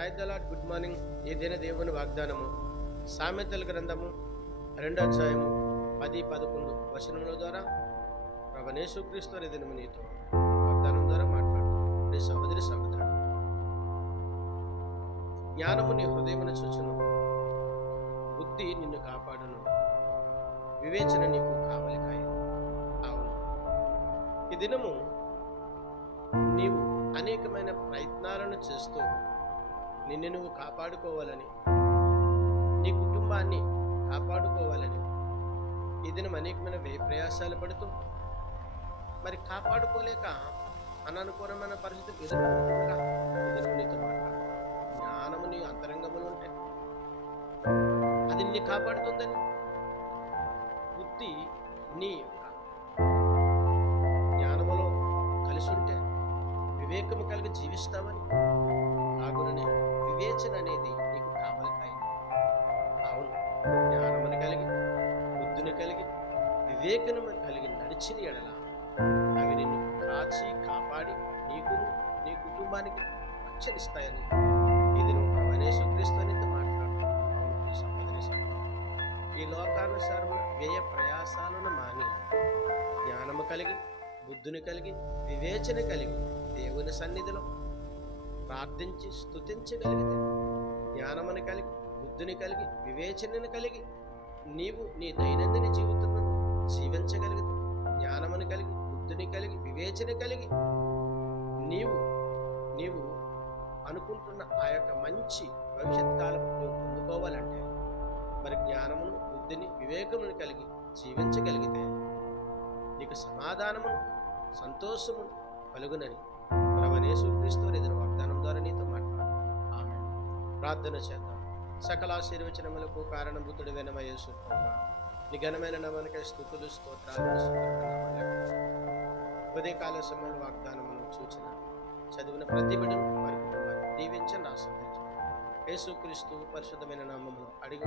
Praise the lord. Good morning. ఈ దిన దేవుని వాగ్దానము సామెతల గ్రంథము 2వ అధ్యాయము 10-11 వచనముల ద్వారా ప్రభువైన యేసుక్రీస్తు వారి దినము నీతో వాగ్దానం ద్వారా మాట్లాడుతున్నాను. నీ సహోదరి సహోదరుడు, జ్ఞానము నీ హృదయమును చూచును, బుద్ధి నిన్ను కాపాడును, వివేచన నీకు కావలి కాయను. అవును, ఈ దినము నీవు అనేకమైన ప్రయత్నాలను చేస్తూ నిన్ను నువ్వు కాపాడుకోవాలని, నీ కుటుంబాన్ని కాపాడుకోవాలని ఈ దినం అనేకమైన ప్రయాసాలు పడుతూ మరి కాపాడుకోలేక అననుకూలమైన పరిస్థితులు ఎదుర్కొంటుండగా ఈ దినం నీతో మాట్లాడు. జ్ఞానము నీ అంతరంగములు ఉంటే అది నీ కాపాడుతుందని, బుద్ధి నీ జ్ఞానములో కలిసి ఉంటే వివేకము కలిగి జీవిస్తావని, కాగుననే వివేచన అనేది నీకు కావలి కాయింది. అవును, జ్ఞానమును కలిగి బుద్ధిని కలిగి వివేకము కలిగి నడిచిన ఎడల అవి నిన్ను కాచి కాపాడి నీకు నీ కుటుంబానికి రక్షణిస్తాయని ఇది నువ్వు ప్రభువైన యేసుక్రీస్తు నీతో మాట్లాడుతున్నావు. అవును సహోదరి సహోదరుడు, ఈ లోకానుసారమైన వ్యయ ప్రయాసాలను మాని జ్ఞానము కలిగి బుద్ధిని కలిగి వివేచన కలిగి దేవుని సన్నిధిలో ప్రార్థించి స్తుతించగలిగితే, జ్ఞానమును కలిగి బుద్ధిని కలిగి వివేచనను కలిగి నీవు నీ దైనందిన జీవితంలో జీవించగలిగితే, జ్ఞానమును కలిగి బుద్ధిని కలిగి వివేచన కలిగి నీవు అనుకుంటున్న ఆ యొక్క మంచి భవిష్యత్ కాలం నువ్వు పొందుకోవాలంటే మరి జ్ఞానమును బుద్ధిని వివేకమును కలిగి జీవించగలిగితే నీకు సమాధానమును సంతోషము కలుగునని ప్రభువైన యేసుక్రీస్తు వారి వాగ్దానం ద్వారా నీతో మాట్లాడు. ఆమేన్. ప్రార్థన చేద్దాం. సకల ఆశీర్వచనములకు కారణభూతుడు వెనమ యేసు ప్రభువా, నీ ఘనమైన నామమునకై స్తుతులు స్తోత్రాలు. ఉదయకాల సమయంలో వాగ్దానమును సూచన చదివిన ప్రతి బిడ్డను వారి కుటుంబాన్ని దీవించండి, ఆశీర్వదించండి. యేసుక్రీస్తు పరిశుద్ధమైన నామములో అడిగి